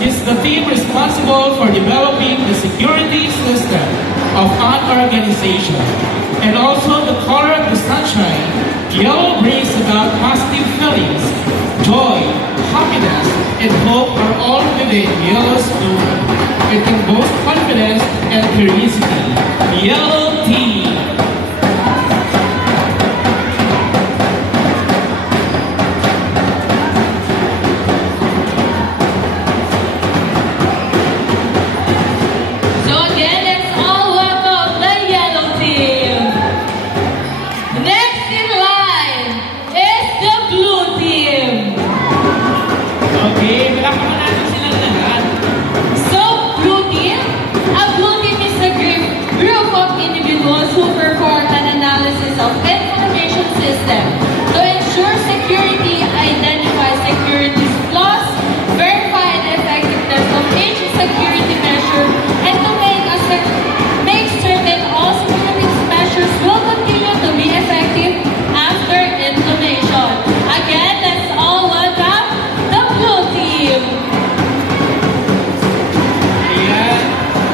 is the team responsible for developing the security system of an organization. And also the color of the sunshine, yellow brings about positive feelings, joy, happiness, and hope are all within yellow's movement. It can boast confidence and curiosity. Yellow